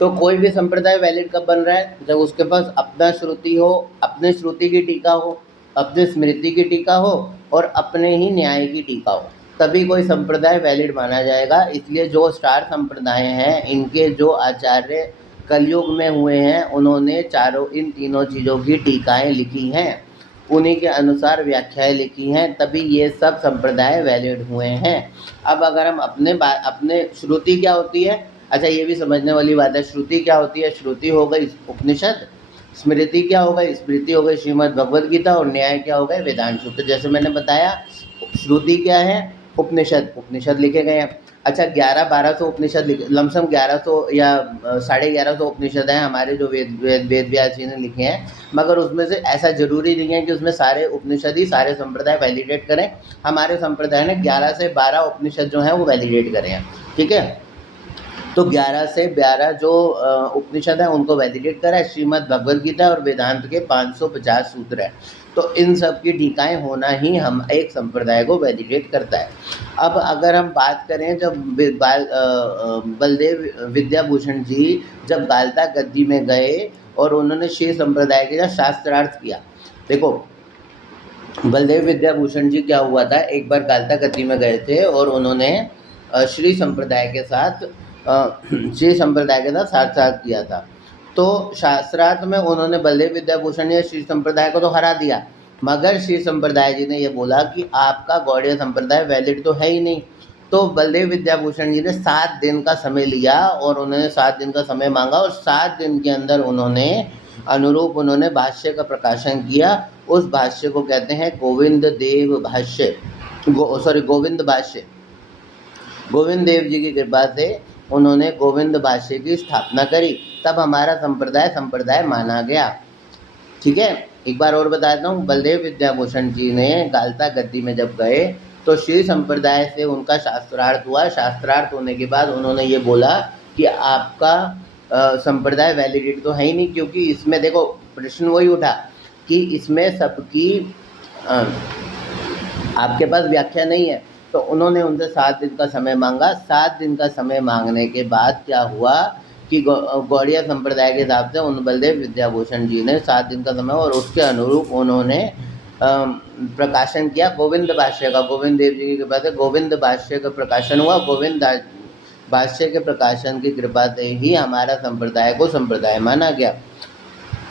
तो कोई भी संप्रदाय वैलिड कब बन रहा है? जब उसके पास अपना श्रुति हो, अपने श्रुति की टीका हो, अपने स्मृति की टीका हो और अपने ही न्याय की टीका हो, तभी कोई संप्रदाय वैलिड माना जाएगा। इसलिए जो स्टार संप्रदाय हैं, इनके जो आचार्य कलयुग में हुए हैं, उन्होंने इन तीनों चीज़ों की टीकाएँ लिखी हैं, उन्हीं के अनुसार व्याख्याएँ लिखी हैं, तभी ये सब संप्रदाय वैलिड हुए हैं। अब अगर हम अपने श्रुति क्या होती है? अच्छा, ये भी समझने वाली बात है। श्रुति क्या होती है? श्रुति हो गई उपनिषद, स्मृति क्या हो गई? स्मृति हो गई श्रीमद् भगवद गीता, और न्याय क्या हो गए? वेदांत सूत्र। जैसे मैंने बताया, श्रुति क्या है? उपनिषद लिखे गए हैं। अच्छा, 1100-1200 उपनिषद लमसम 1100 या 1150 उपनिषद हैं हमारे, जो वेद व्यास जी ने लिखे हैं। मगर उसमें से ऐसा जरूरी नहीं है कि उसमें सारे उपनिषद ही सारे संप्रदाय वैलिडेट करें। हमारे संप्रदाय ने 11 से 12 उपनिषद जो हैं वो वैलिडेट करें हैं। ठीक है, तो 11 से 12 जो उपनिषद हैं उनको वैलिडेट करा है। श्रीमद् भगवद गीता और वेदांत के 550 सूत्र हैं। तो इन सब की टीकाएँ होना ही हम एक संप्रदाय को वैलिडेट करता है। अब अगर हम बात करें, जब बलदेव विद्याभूषण जी जब गाल्ता गद्दी में गए और उन्होंने श्री संप्रदाय के साथ शास्त्रार्थ किया। देखो, बलदेव विद्याभूषण जी क्या हुआ था, एक बार गाल्ता गद्दी में गए थे और उन्होंने श्री संप्रदाय के साथ साक्षात किया था। तो शास्त्रार्थ में उन्होंने बलदेव विद्याभूषण या श्री संप्रदाय को तो हरा दिया, मगर श्री संप्रदाय जी ने ये बोला कि आपका गौड़ीय संप्रदाय वैलिड तो है ही नहीं। तो बलदेव विद्याभूषण जी ने 7 दिन का समय लिया और उन्होंने 7 दिन का समय मांगा और 7 दिन के अंदर उन्होंने भाष्य का प्रकाशन किया। उस भाष्य को कहते हैं गोविंद भाष्य। गोविंद देव जी की कृपा से उन्होंने गोविंद भाष्य की स्थापना करी, तब हमारा संप्रदाय माना गया। ठीक है, एक बार और बताता हूँ। बलदेव विद्याभूषण जी ने गाल्ता गद्दी में जब गए तो श्री संप्रदाय से उनका शास्त्रार्थ हुआ। शास्त्रार्थ होने के बाद उन्होंने ये बोला कि आपका संप्रदाय वैलिडिटी तो है ही नहीं, क्योंकि इसमें देखो प्रश्न वही उठा कि इसमें सबकी आपके पास व्याख्या नहीं है। तो उन्होंने उनसे 7 दिन का समय मांगा। 7 दिन का समय मांगने के बाद क्या हुआ कि गौड़ीय संप्रदाय के हिसाब से उन बलदेव विद्याभूषण जी ने 7 दिन का समय और उसके अनुरूप उन्होंने प्रकाशन किया गोविंद भाष्य का। गोविंद देव जी की कृपा से गोविंद भाष्य का प्रकाशन हुआ। गोविंद भाष्य के प्रकाशन की कृपा से ही हमारा संप्रदाय माना गया।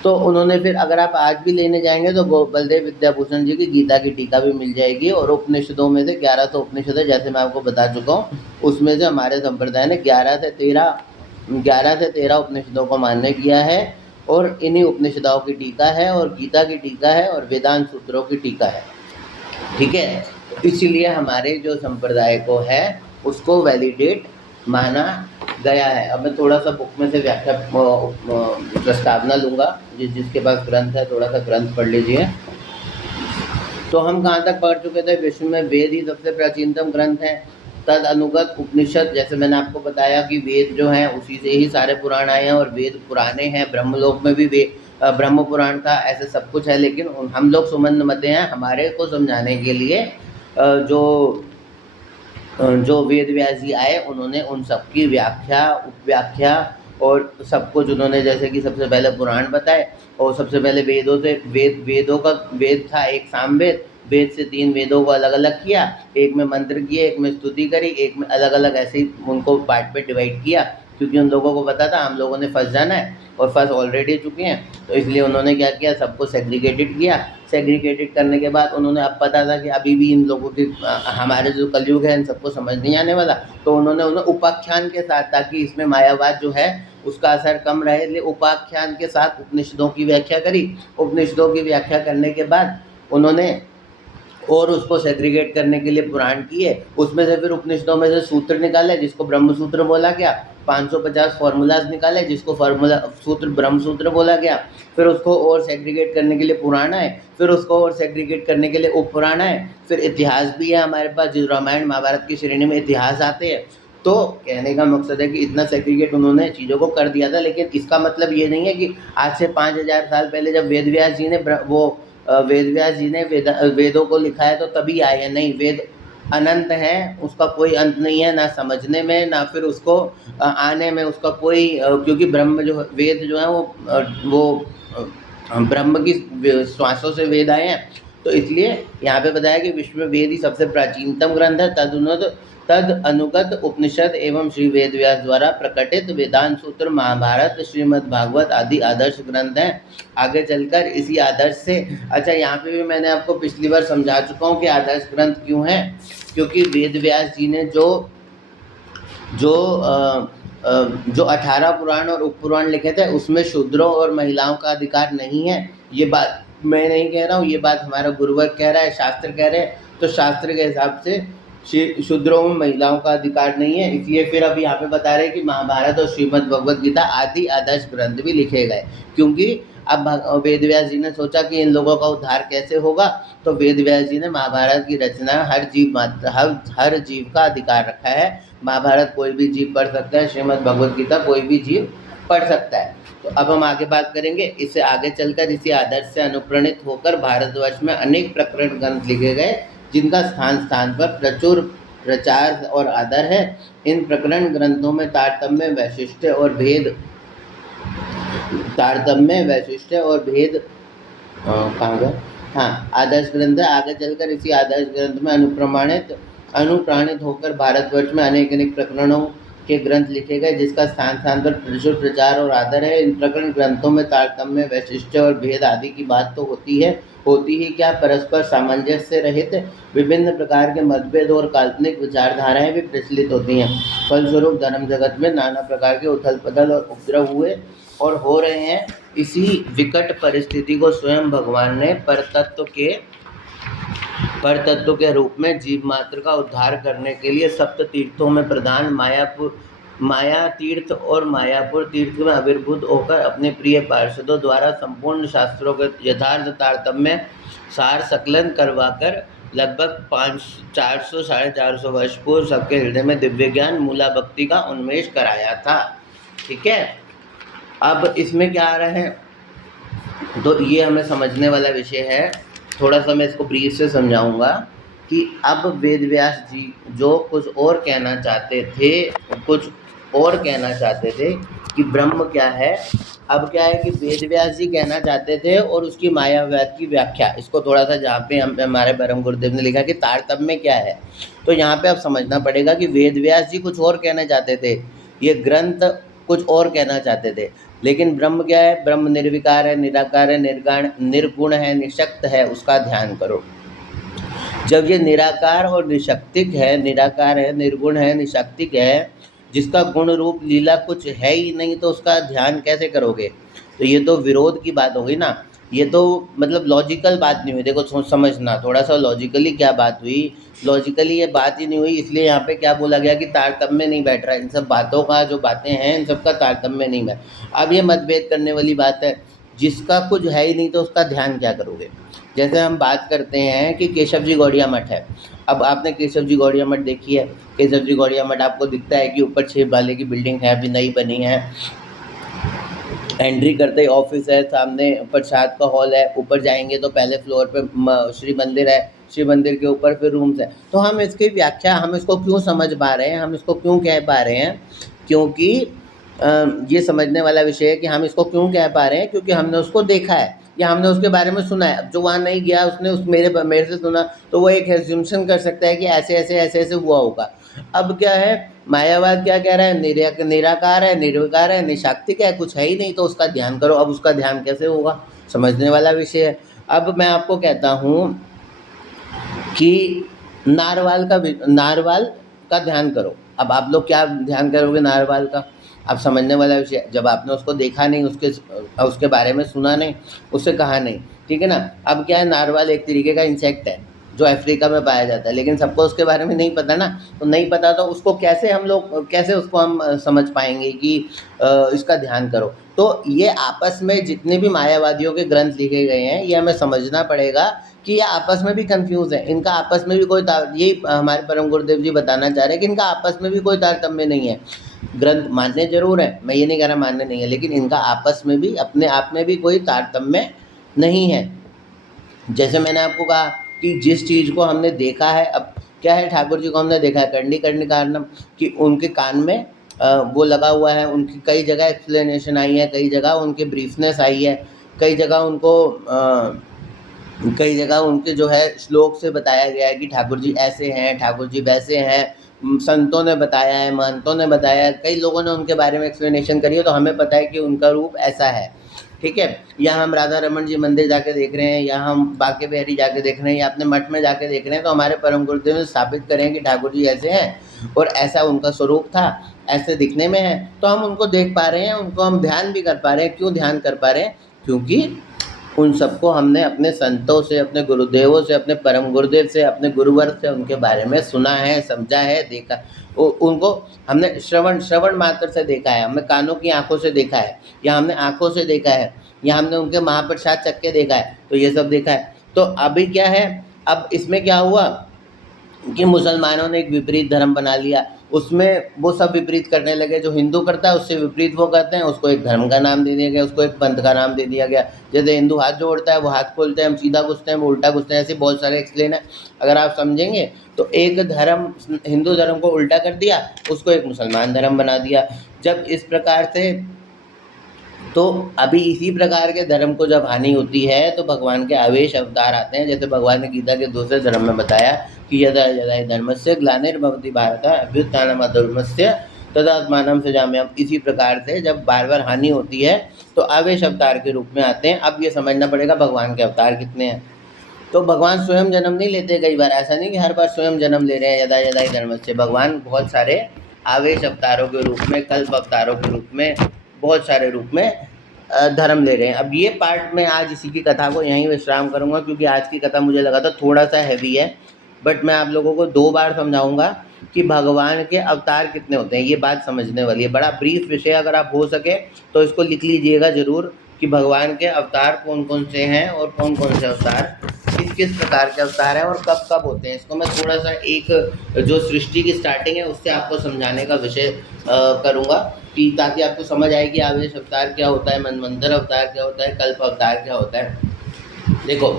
तो उन्होंने फिर, अगर आप आज भी लेने जाएंगे तो बलदेव विद्याभूषण जी की गीता की टीका भी मिल जाएगी। और उपनिषदों में से 1100 उपनिषद है, जैसे मैं आपको बता चुका हूँ। उसमें से हमारे संप्रदाय ने 11 से 13 उपनिषदों को मान्य किया है, और इन्हीं उपनिषदों की टीका है और गीता की टीका है और वेदांत सूत्रों की टीका है। ठीक है, इसीलिए हमारे जो संप्रदाय को है उसको वैलिडेट माना गया है। अब मैं थोड़ा सा बुक में से व्याख्या प्रस्तावना लूँगा, जिसके पास ग्रंथ है थोड़ा सा ग्रंथ पढ़ लीजिए। तो हम कहाँ तक पढ़ चुके थे? विश्व में वेद ही सबसे प्राचीनतम ग्रंथ है। तद अनुगत उपनिषद, जैसे मैंने आपको बताया कि वेद जो हैं उसी से ही सारे पुराण आए हैं, और वेद पुराने हैं। ब्रह्मलोक में भी ब्रह्म पुराण था, ऐसे सब कुछ है। लेकिन हम लोग सुमंत मते हैं, हमारे को समझाने के लिए जो वेद व्यास जी आए उन्होंने उन सब की व्याख्या, उपव्याख्या और सब कुछ उन्होंने, जैसे कि सबसे पहले पुराण बताए, और सबसे पहले वेद था एक सामवेद। वेद से 3 वेदों को अलग अलग किया, एक में मंत्र किए, एक में स्तुति करी, एक में अलग अलग ऐसे ही उनको पार्ट पे डिवाइड किया, क्योंकि उन लोगों को पता था हम लोगों ने फंस जाना है और फंस ऑलरेडी चुके हैं। तो इसलिए उन्होंने क्या किया, सबको सेग्रीगेटेड किया। सेग्रीगेटेड करने के बाद उन्होंने, अब पता था कि अभी भी इन लोगों की हमारे जो कलयुग है इन सबको समझ नहीं आने वाला, तो उन्होंने उपाख्यान के साथ, ताकि इसमें मायावाद जो है उसका असर कम रहे, इसलिए उपाख्यान के साथ उपनिषदों की व्याख्या करी। उपनिषदों की व्याख्या करने के बाद उन्होंने और उसको सेग्रीगेट करने के लिए पुराण किए। उसमें से फिर उपनिषदों में से सूत्र निकाले, जिसको ब्रह्म सूत्र बोला गया। 550 फार्मूलाज निकाले, जिसको ब्रह्म सूत्र बोला गया। फिर उसको और सेग्रीगेट करने के लिए पुराण आए, फिर उसको और सेग्रीगेट करने के लिए उपपुराण आए। फिर इतिहास भी है हमारे पास, जिस रामायण महाभारत की श्रेणी में इतिहास आते हैं। तो कहने का मकसद है कि इतना सेग्रीगेट उन्होंने चीज़ों को कर दिया था। लेकिन इसका मतलब ये नहीं है कि आज से 5000 साल पहले जब वेद व्यास जी ने वेदों को लिखा है तो तभी आए हैं। नहीं, अनंत है, उसका कोई अंत नहीं है, ना समझने में ना फिर उसको आने में उसका कोई क्योंकि ब्रह्म जो वेद जो है वो ब्रह्म की श्वासों से वेद आए हैं, तो इसलिए यहाँ पे बताया कि विश्व में वेद ही सबसे प्राचीनतम ग्रंथ है। तद अनुगत उपनिषद एवं श्री वेद व्यास द्वारा प्रकटित वेदांत सूत्र, महाभारत, श्रीमद् भागवत आदि आदर्श ग्रंथ हैं। आगे चलकर इसी आदर्श से, अच्छा यहाँ पे भी मैंने आपको पिछली बार समझा चुका हूँ कि आदर्श ग्रंथ क्यों हैं, क्योंकि वेद व्यास जी ने जो जो जो 18 पुराण और उपपुराण लिखे थे उसमें शूद्रों और महिलाओं का अधिकार नहीं है। ये बात मैं नहीं कह रहा हूँ, ये बात हमारा गुरुवर्ग कह रहा है, शास्त्र कह रहे हैं। तो शास्त्र के हिसाब से शूद्रों में महिलाओं का अधिकार नहीं है, इसलिए फिर अब यहाँ पे बता रहे हैं कि महाभारत और श्रीमद् भगवद गीता आदि आदर्श ग्रंथ भी लिखे गए, क्योंकि अब वेद व्यास जी ने सोचा कि इन लोगों का उद्धार कैसे होगा, तो वेद व्यास जी ने महाभारत की रचना हर जीव का अधिकार रखा है। महाभारत कोई भी जीव पढ़ सकता है, श्रीमद् भगवद गीता कोई भी जीव पढ़ सकता है। तो अब हम आगे बात करेंगे, इससे आगे चलकर इसी आदर्श से अनुप्राणित होकर भारतवर्ष में अनेक प्रकरण ग्रंथ लिखे गए, जिनका स्थान स्थान पर प्रचुर प्रचार और आदर है। इन प्रकरण ग्रंथों में तारतम्य वैशिष्ट्य और भेद कहाँ गए, हाँ आदर्श ग्रंथ है। आगे चलकर इसी आदर्श ग्रंथ में अनुप्राणित होकर भारतवर्ष में अनेक प्रकरणों के ग्रंथ लिखे गए, जिसका स्थान स्थान पर प्रचुर प्रचार और आदर है। इन प्रकरण ग्रंथों में तारतम्य वैशिष्ट्य और भेद आदि की बात तो होती ही क्या, परस्पर सामंजस्य रहित विभिन्न प्रकार के मतभेद और काल्पनिक विचारधाराएं भी प्रचलित होती हैं। फलस्वरूप धर्म जगत में नाना प्रकार के उथल पुथल और उपद्रव हुए और हो रहे हैं। इसी विकट परिस्थिति को स्वयं भगवान ने परतत्व के रूप में जीव मात्र का उद्धार करने के लिए सप्त तीर्थों में प्रधान माया तीर्थ और मायापुर तीर्थ में आविर्भूत होकर अपने प्रिय पार्षदों द्वारा संपूर्ण शास्त्रों के यथार्थ तारतम्य सार संकलन करवाकर लगभग 400-450 वर्ष पूर्व सबके हृदय में दिव्य ज्ञान मूला भक्ति का उन्मेष कराया था। ठीक है, अब इसमें क्या आ रहा है, तो ये हमें समझने वाला विषय है। थोड़ा सा मैं इसको ब्रीफ से समझाऊंगा कि अब वेद व्यास जी जो कुछ और कहना चाहते थे कि ब्रह्म क्या है, अब क्या है कि वेद व्यास जी कहना चाहते थे और उसकी मायावाद की व्याख्या, इसको थोड़ा सा जहाँ पे हमारे परम गुरुदेव ने लिखा कि तारतम्य क्या है, तो यहाँ पे अब समझना पड़ेगा कि वेद व्यास जी कुछ और कहना चाहते थे, ये ग्रंथ कुछ और कहना चाहते थे, लेकिन ब्रह्म क्या है, ब्रह्म निर्विकार है, निराकार है, निर्गुण है, निशक्त है, उसका ध्यान करो। जब ये निराकार और निशक्तिक है, निराकार है, निर्गुण है, निशक्तिक है, जिसका गुण रूप लीला कुछ है ही नहीं, तो उसका ध्यान कैसे करोगे? तो ये तो विरोध की बात हो गई ना, ये तो मतलब लॉजिकल बात नहीं हुई। देखो समझना थोड़ा सा, लॉजिकली क्या बात हुई, लॉजिकली ये बात ही नहीं हुई। इसलिए यहाँ पे क्या बोला गया कि तारतम्य नहीं बैठ रहा, इन सब बातों का जो बातें हैं इन सब का तारतम्य नहीं बैठ। अब ये मतभेद करने वाली बात है, जिसका कुछ है ही नहीं तो उसका ध्यान क्या करोगे? जैसे हम बात करते हैं कि केशव जी गौड़िया मठ है। अब आपने केशव जी गौड़िया मठ देखी है, केशव जी गौड़िया मठ आपको दिखता है कि ऊपर 6 माले की बिल्डिंग है, अभी नई बनी है, एंट्री करते ही ऑफिस है, सामने प्रसाद का हॉल है, ऊपर जाएंगे तो पहले फ्लोर पे श्री मंदिर है, श्री मंदिर के ऊपर फिर रूम्स है। तो हम इसकी व्याख्या, हम इसको क्यों समझ पा रहे हैं, हम इसको क्यों कह पा रहे हैं, क्योंकि ये समझने वाला विषय है कि हम इसको क्यों कह पा रहे हैं, क्योंकि हमने उसको देखा है या हमने उसके बारे में सुना है। अब जो वहाँ नहीं गया उसने मेरे से सुना, तो वो एक एज्यूम्शन कर सकता है कि ऐसे हुआ होगा। अब क्या है, मायावाद क्या कह रहा है, निराकार है, निर्विकार है, निशाक्तिक है, कुछ है ही नहीं, तो उसका ध्यान करो। अब उसका ध्यान कैसे होगा, समझने वाला विषय है। अब मैं आपको कहता हूँ कि नारवाल का ध्यान करो। अब आप लोग क्या ध्यान करोगे नारवाल का, अब समझने वाला विषय, जब आपने उसको देखा नहीं, उसके बारे में सुना नहीं, उससे कहा नहीं, ठीक है ना। अब क्या है, नारवाल एक तरीके का इंसेक्ट है जो अफ्रीका में पाया जाता है, लेकिन सबको उसके बारे में नहीं पता ना, तो नहीं पता तो उसको कैसे उसको हम समझ पाएंगे कि इसका ध्यान करो। तो ये आपस में जितने भी मायावादियों के ग्रंथ लिखे गए हैं, ये हमें समझना पड़ेगा कि ये आपस में भी कंफ्यूज है, इनका आपस में भी कोई यही हमारे परम गुरुदेव जी बताना चाह रहे हैं कि इनका आपस में भी कोई तारतम्य नहीं है। ग्रंथ मान्य जरूर है, मैं ये नहीं कह रहा मान्य नहीं है, लेकिन इनका आपस में भी अपने आप में भी कोई तारतम्य नहीं है। जैसे मैंने आपको कहा कि जिस चीज़ को हमने देखा है, अब क्या है, ठाकुर जी को हमने देखा है करनी करनी कारणम कि उनके कान में वो लगा हुआ है, उनकी कई जगह एक्सप्लेनेशन आई है, कई जगह उनकी ब्रीफनेस आई है, कई जगह उनको कई जगह उनके जो है श्लोक से बताया गया है कि ठाकुर जी ऐसे हैं, ठाकुर जी वैसे हैं, संतों ने बताया है, महंतों ने बताया है, कई लोगों ने उनके बारे में एक्सप्लेनेशन करी है, तो हमें पता है कि उनका रूप ऐसा है। ठीक है, यहाँ हम राधा रमन जी मंदिर जाके देख रहे हैं, यहाँ हम बांके बिहारी जाके देख रहे हैं, या अपने मठ में जाके देख रहे हैं, तो हमारे परम गुरुदेव ने स्थापित करें कि ठाकुर जी ऐसे हैं और ऐसा उनका स्वरूप था, ऐसे दिखने में है, तो हम उनको देख पा रहे हैं, उनको हम ध्यान भी कर पा रहे हैं। क्यों ध्यान कर पा रहे हैं? क्योंकि उन सबको हमने अपने संतों से, अपने गुरुदेवों से, अपने परम गुरुदेव से, अपने गुरुवर्ग से उनके बारे में सुना है, समझा है, देखा। उनको हमने श्रवण मात्र से देखा है, हमने कानों की आंखों से देखा है, या हमने आंखों से देखा है, या हमने उनके महाप्रसाद चख के देखा है, तो ये सब देखा है। तो अभी क्या है, अब इसमें क्या हुआ कि मुसलमानों ने एक विपरीत धर्म बना लिया, उसमें वो सब विपरीत करने लगे, जो हिंदू करता है उससे विपरीत वो करते हैं, उसको एक धर्म का नाम दे दिया गया, उसको एक पंथ का नाम दे दिया गया। जैसे हिंदू हाथ जोड़ता है वो हाथ खोलते हैं, हम सीधा घुसते हैं वो उल्टा घुसते हैं, ऐसे बहुत सारे एक्सप्लेन है। अगर आप समझेंगे तो एक धर्म, हिंदू धर्म को उल्टा कर दिया, उसको एक मुसलमान धर्म बना दिया। जब इस प्रकार से, तो अभी इसी प्रकार के धर्म को जब हानि होती है तो भगवान के आवेश अवतार आते हैं। जैसे भगवान ने गीता के दूसरे धर्म में बताया कि यदा यदा हि धर्मस्य ग्लानिर्भवति भारत अभ्युत्थानमधर्मस्य तदात्मानं सृजाम्यहम्। इसी प्रकार से जब बार बार हानि होती है तो आवेश अवतार के रूप में आते हैं। अब ये समझना पड़ेगा भगवान के अवतार कितने हैं। तो भगवान स्वयं जन्म नहीं लेते, कई बार ऐसा नहीं कि हर बार स्वयं जन्म ले रहे हैं। यदा यदा हि धर्मस्य, भगवान बहुत सारे आवेश अवतारों के रूप में, कल्प अवतारों के रूप में, बहुत सारे रूप में धर्म ले रहे हैं। अब ये पार्ट में आज इसी की कथा को यहीं विश्राम करूंगा, क्योंकि आज की कथा मुझे लगा था थोड़ा सा हैवी है, बट मैं आप लोगों को 2 बार समझाऊंगा कि भगवान के अवतार कितने होते हैं। ये बात समझने वाली है, बड़ा ब्रीफ विषय। अगर आप हो सके तो इसको लिख लीजिएगा ज़रूर कि भगवान के अवतार कौन कौन से हैं और कौन कौन से अवतार किस किस प्रकार के अवतार हैं और कब कब होते हैं। इसको मैं थोड़ा सा एक जो सृष्टि की स्टार्टिंग है उससे आपको समझाने का विषय करूँगा, कि ताकि आपको समझ आए कि आवेश अवतार क्या होता है, मनवंतर अवतार क्या होता है, कल्प अवतार क्या होता है। देखो,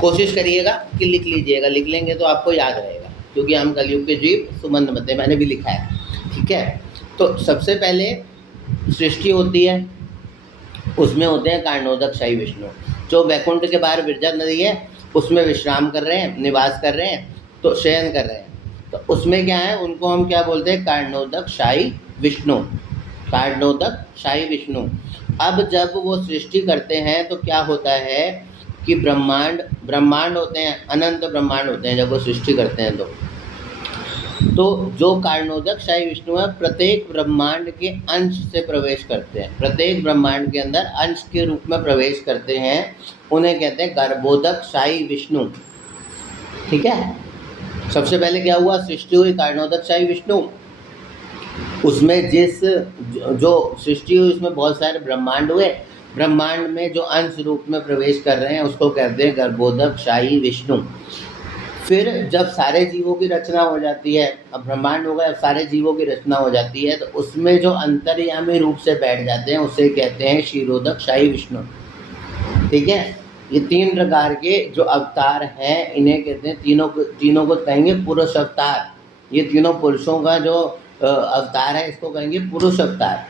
कोशिश करिएगा कि लिख लीजिएगा, लिख लेंगे तो आपको याद रहेगा, क्योंकि हम कलयुग के जीव सुमंत मत हैं, मैंने भी लिखा है। ठीक है, तो सबसे पहले सृष्टि होती है, उसमें होते हैं कारणोदक शाही विष्णु, जो वैकुंठ के बाहर विरजा नदी है उसमें विश्राम कर रहे हैं, निवास कर रहे हैं, तो शयन कर रहे हैं। तो उसमें क्या है, उनको हम क्या बोलते हैं, कारणोदक शाही विष्णु, कारणोदक शाही विष्णु। अब जब वो सृष्टि करते हैं तो क्या होता है कि ब्रह्मांड होते हैं, अनंत ब्रह्मांड होते हैं जब वो सृष्टि करते हैं। तो जो कारणोदक शाही विष्णु है, प्रत्येक ब्रह्मांड के अंश से प्रवेश करते हैं, प्रत्येक ब्रह्मांड के अंदर अंश के रूप में प्रवेश करते हैं, उन्हें कहते हैं गर्भोदक शाही विष्णु। ठीक है, सबसे पहले क्या हुआ, सृष्टि हुई, कारणोदक शाही विष्णु, उसमें जो सृष्टि हुई उसमें बहुत सारे ब्रह्मांड हुए, ब्रह्मांड में जो अंश रूप में प्रवेश कर रहे हैं उसको कहते हैं गर्भोदक शाही विष्णु। फिर जब सारे जीवों की रचना हो जाती है, अब ब्रह्मांड हो गया, अब सारे जीवों की रचना हो जाती है, तो उसमें जो अंतर्यामी रूप से बैठ जाते हैं उसे कहते हैं क्षीरोदक शाही विष्णु। ठीक है, ये 3 प्रकार के जो अवतार हैं इन्हें कहते हैं, तीनों को कहेंगे पुरुष अवतार। ये तीनों पुरुषों का जो अवतार है इसको कहेंगे पुरुष अवतार।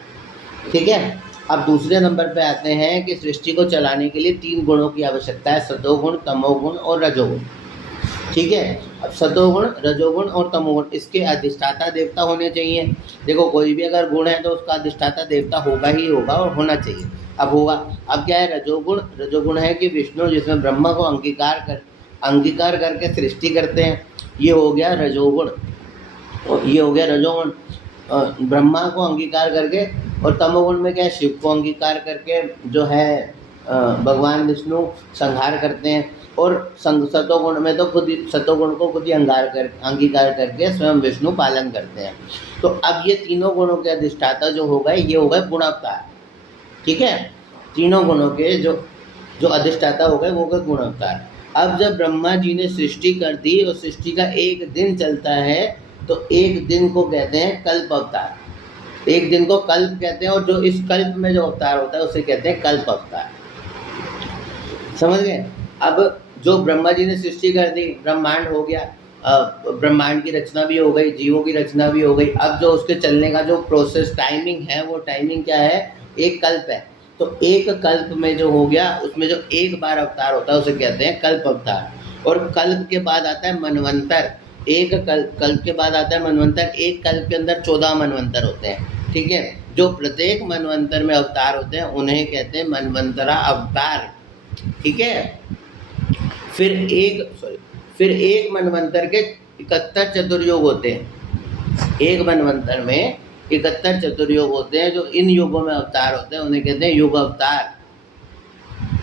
ठीक है, अब दूसरे नंबर पे आते हैं कि सृष्टि को चलाने के लिए 3 गुणों की आवश्यकता है, सतोगुण, तमोगुण और रजोगुण। ठीक है, अब सतोगुण, रजोगुण और तमोगुण, इसके अधिष्ठाता देवता होने चाहिए। देखो, कोई भी अगर गुण है तो उसका अधिष्ठाता देवता होगा ही होगा और होना चाहिए। अब होगा, अब क्या है रजोगुण, रजोगुण है कि विष्णु जिसमें ब्रह्मा को अंगीकार करके सृष्टि करते हैं, ये हो गया रजोगुण, ये हो गया रजोगुण, ब्रह्मा को अंगीकार करके। और तमोगुण में क्या है, शिव को अंगीकार करके जो है भगवान विष्णु संहार करते हैं। और सतोगुण में तो सतोगुण को खुद ही अंगीकार करके स्वयं विष्णु पालन करते हैं। तो अब ये तीनों गुणों के अधिष्ठाता जो हो गए, ये हो गए गुणावतार। ठीक है, तीनों गुणों के जो अधिष्ठाता हो गए वो गए गुणावतार। अब जब ब्रह्मा जी ने सृष्टि कर दी और सृष्टि का एक दिन चलता है, तो एक दिन को कहते हैं कल्प अवतार, एक दिन को कल्प कहते हैं, और जो इस कल्प में जो अवतार होता है उसे कहते हैं कल्प अवतार। समझ गए? अब जो ब्रह्मा जी ने सृष्टि कर दी, ब्रह्मांड हो गया, ब्रह्मांड की रचना भी हो गई, जीवों की रचना भी हो गई। अब जो उसके चलने का जो प्रोसेस टाइमिंग है, वो टाइमिंग क्या है, एक कल्प है। तो एक कल्प में जो हो गया, उसमें जो एक बार अवतार होता है उसे कहते हैं कल्प अवतार। और कल्प के बाद आता है मनवंतर। एक कल्प के बाद आता है मनवंतर। एक कल्प के अंदर 14 मनवंतर होते हैं, ठीक है। जो प्रत्येक मनवंतर में अवतार होते हैं उन्हें कहते हैं मनवंतरा अवतार, ठीक है। फिर एक मनवंतर के 71 चतुर्युग होते हैं। एक मनवंतर में 71 चतुर्युग होते हैं। जो इन युगों में अवतार होते हैं उन्हें कहते हैं युग अवतार,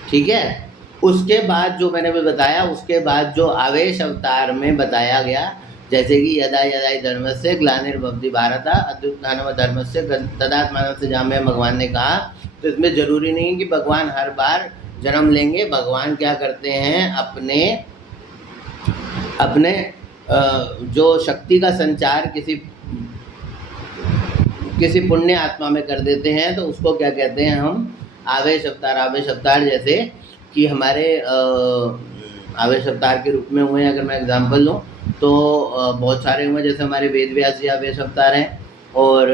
ठीक है। उसके बाद जो मैंने भी बताया, उसके बाद जो आवेश अवतार में बताया गया, जैसे कि यदा यदा हि धर्मस्य ग्लानिर्भवति भारत अभ्युत्थानम धर्मस्य तदात्मानं सृजाम्यहम् भगवान ने कहा। तो इसमें जरूरी नहीं है कि भगवान हर बार जन्म लेंगे। भगवान क्या करते हैं, अपने जो शक्ति का संचार किसी पुण्य आत्मा में कर देते हैं, तो उसको क्या कहते हैं हम, आवेश अवतार। आवेश अवतार जैसे कि हमारे आवेश अवतार के रूप में हुए हैं, अगर मैं एग्जांपल लूँ तो बहुत सारे हुए। जैसे हमारे वेद व्यास जी आवेश अवतार हैं, और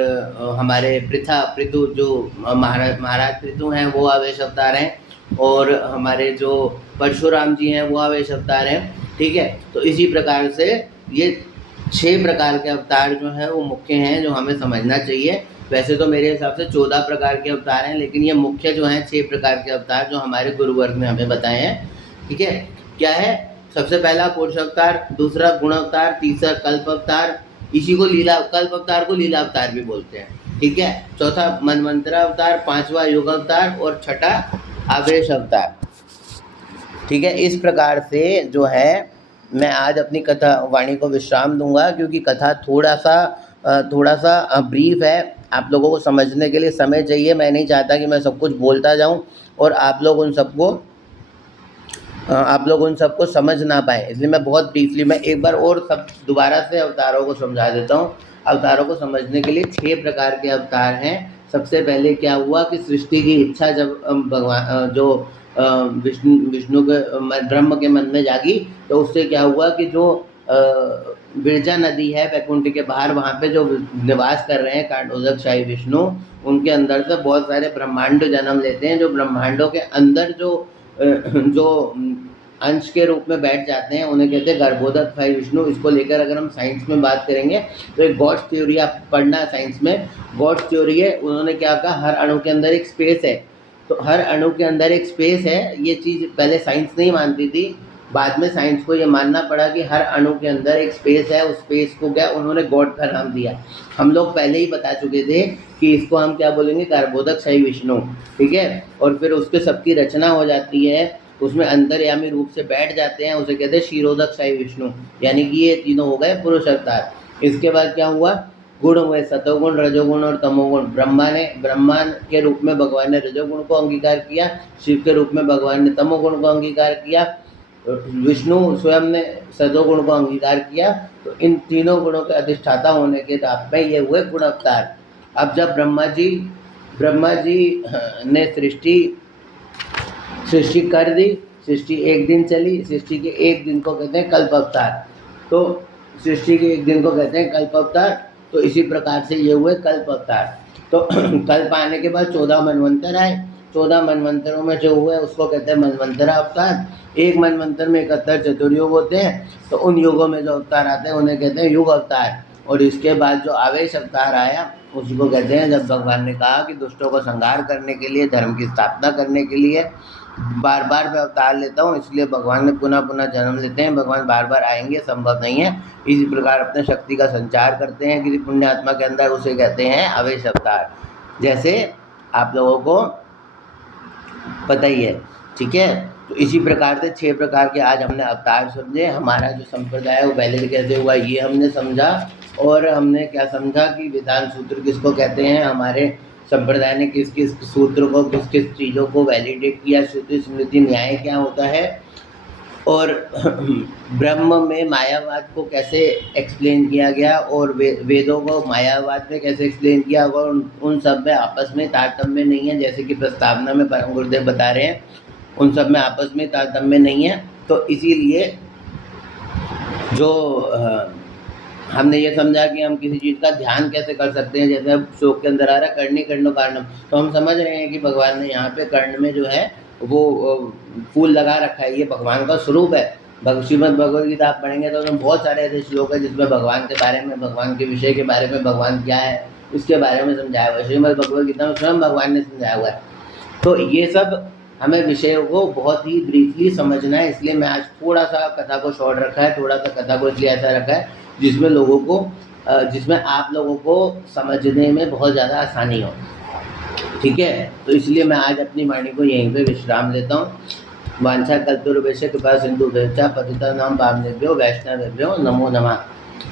हमारे पृथु जो महाराज पृथु हैं वो आवेश अवतार हैं, और हमारे जो परशुराम जी हैं वो आवेश अवतार हैं, ठीक है। तो इसी प्रकार से ये 6 प्रकार के अवतार जो हैं वो मुख्य हैं, जो हमें समझना चाहिए। वैसे तो मेरे हिसाब से 14 प्रकार के अवतार हैं, लेकिन ये मुख्य जो हैं 6 प्रकार के अवतार जो हमारे गुरुवर्ग ने हमें बताए हैं, ठीक है। क्या है, सबसे पहला पुरुष अवतार, दूसरा गुण अवतार, तीसरा कल्प अवतार, इसी को कल्प अवतार को लीला अवतार भी बोलते हैं, ठीक है। चौथा मनवंतरा अवतार, पांचवा युग अवतार, और छठा आवेश अवतार, ठीक है। इस प्रकार से जो है मैं आज अपनी कथा वाणी को विश्राम दूंगा, क्योंकि कथा थोड़ा सा ब्रीफ है। आप लोगों को समझने के लिए समय चाहिए। मैं नहीं चाहता कि मैं सब कुछ बोलता जाऊं और आप लोग उन सबको समझ ना पाए, इसलिए मैं बहुत ब्रीफली मैं एक बार और सब दोबारा से अवतारों को समझा देता हूँ। अवतारों को समझने के लिए 6 प्रकार के अवतार हैं। सबसे पहले क्या हुआ कि सृष्टि की इच्छा जब भगवान जो विष्णु के ब्रह्म के मन में जागी, तो उससे क्या हुआ कि जो विरजा नदी है वैकुंठ के बाहर, वहाँ पे जो निवास कर रहे हैं कांडोदकशाही विष्णु, उनके अंदर से बहुत सारे ब्रह्मांड जन्म लेते हैं। जो ब्रह्मांडों के अंदर जो अंश के रूप में बैठ जाते हैं उन्हें कहते हैं गर्भोदकशाही विष्णु। इसको लेकर अगर हम साइंस में बात करेंगे तो एक गॉड्स थ्योरी आप पढ़ना साइंस में, गॉड्स थ्योरी है। उन्होंने क्या कहा, हर अणु के अंदर एक स्पेस है। तो हर अणु के अंदर एक स्पेस है, ये चीज़ पहले साइंस नहीं मानती थी, बाद में साइंस को ये मानना पड़ा कि हर अणु के अंदर एक स्पेस है। उस स्पेस को क्या उन्होंने गॉड का नाम दिया। हम लोग पहले ही बता चुके थे कि इसको हम क्या बोलेंगे, गर्भोदकशाही विष्णु, ठीक है। और फिर उसके सबकी रचना हो जाती है, उसमें अंतर्यामी रूप से बैठ जाते हैं, उसे कहते हैं क्षीरोदकशाही विष्णु। यानी कि ये तीनों हो गए पुरुष अवतार। इसके बाद क्या हुआ, गुण हुए, सतोगुण, रजोगुण और तमोगुण। ब्रह्मा के रूप में भगवान ने रजोगुण को अंगीकार किया, शिव के रूप में भगवान ने तमोगुण को अंगीकार किया, विष्णु स्वयं ने सतोगुण को अंगीकार किया। तो इन तीनों गुणों के अधिष्ठाता होने के नाते में ये हुए गुण अवतार। अब जब ब्रह्मा जी ने सृष्टि कर दी, सृष्टि एक दिन चली, सृष्टि के एक दिन को कहते हैं कल्प अवतार। तो सृष्टि के एक दिन को कहते हैं कल्प अवतार। तो इसी प्रकार से ये हुए कल्प अवतार। तो कल्प आने के बाद 14 मनवंतर आए। 14 मनवंतरों में जो हुए उसको कहते हैं मनवंतरा अवतार। एक मनवंतर में 71 चतुर्युग होते हैं, तो उन युगों में जो अवतार आते हैं उन्हें कहते हैं युग अवतार। और इसके बाद जो आवेश अवतार आया उसी को कहते हैं, जब भगवान ने कहा कि दुष्टों को संहार करने के लिए, धर्म की स्थापना करने के लिए बार बार मैं अवतार लेता हूँ, इसलिए भगवान ने पुनः पुनः जन्म लेते हैं। भगवान बार बार आएंगे संभव नहीं है। इसी प्रकार अपने शक्ति का संचार करते हैं किसी पुण्य आत्मा के अंदर, उसे कहते हैं आवेश अवतार, जैसे आप लोगों को पता ही है, ठीक है। तो इसी प्रकार से 6 प्रकार के आज हमने अवतार समझे। हमारा जो संप्रदाय है वो पहले कैसे हुआ ये हमने समझा, और हमने क्या समझा कि विधान सूत्र किसको कहते हैं, हमारे संप्रदाय ने किस किस सूत्र को, किस किस चीज़ों को वैलिडेट किया, श्रुति स्मृति न्याय क्या होता है, और ब्रह्म में मायावाद को कैसे एक्सप्लेन किया गया, और वेदों को मायावाद में कैसे एक्सप्लेन किया, और उन सब में आपस में तारतम्य नहीं है, जैसे कि प्रस्तावना में परम गुरुदेव बता रहे हैं, उन सब में आपस में तारतम्य नहीं है। तो इसीलिए जो हमने ये समझा कि हम किसी चीज़ का ध्यान कैसे कर सकते हैं, जैसे अब श्लोक के अंदर आ रहा है कर्णी कर्णो कारणम, तो हम समझ रहे हैं कि भगवान ने यहाँ पे कर्ण में जो है वो फूल लगा रखा है, ये भगवान का स्वरूप है। श्रीमद् भगवद गीता आप पढ़ेंगे तो उसमें बहुत सारे ऐसे श्लोक है जिसमें भगवान के बारे में, भगवान के विषय के बारे में, भगवान क्या है उसके बारे में समझाया हुआ है। श्रीमद् भगवद गीता में स्वयं भगवान ने समझाया हुआ है। तो ये सब हमें विषयों को बहुत ही ब्रीफली समझना है, इसलिए मैं आज थोड़ा सा कथा को शॉर्ट रखा है, थोड़ा सा कथा को इसलिए ऐसा रखा है जिसमें लोगों को जिसमें आप लोगों को समझने में बहुत ज़्यादा आसानी हो। ठीक है, तो इसलिए मैं आज अपनी वाणी को यहीं पे विश्राम लेता हूँ। वांछा कल्पतरुभ्यश्च कृपा सिंधुभ्यश्च पतितानां पावनेभ्यो वैष्णवेभ्यो नमो नमः।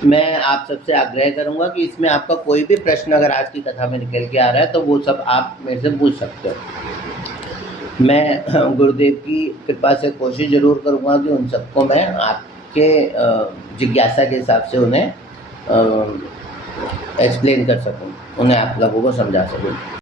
मैं आप सबसे आग्रह करूँगा कि इसमें आपका कोई भी प्रश्न अगर आज की कथा में निकल के आ रहा है तो वो सब आप मेरे से पूछ सकते हो। मैं गुरुदेव की कृपा से कोशिश ज़रूर करूँगा कि उन सबको मैं आपके जिज्ञासा के हिसाब से उन्हें एक्सप्लेन कर सकूँ, उन्हें आप लोगों को समझा सकूँ।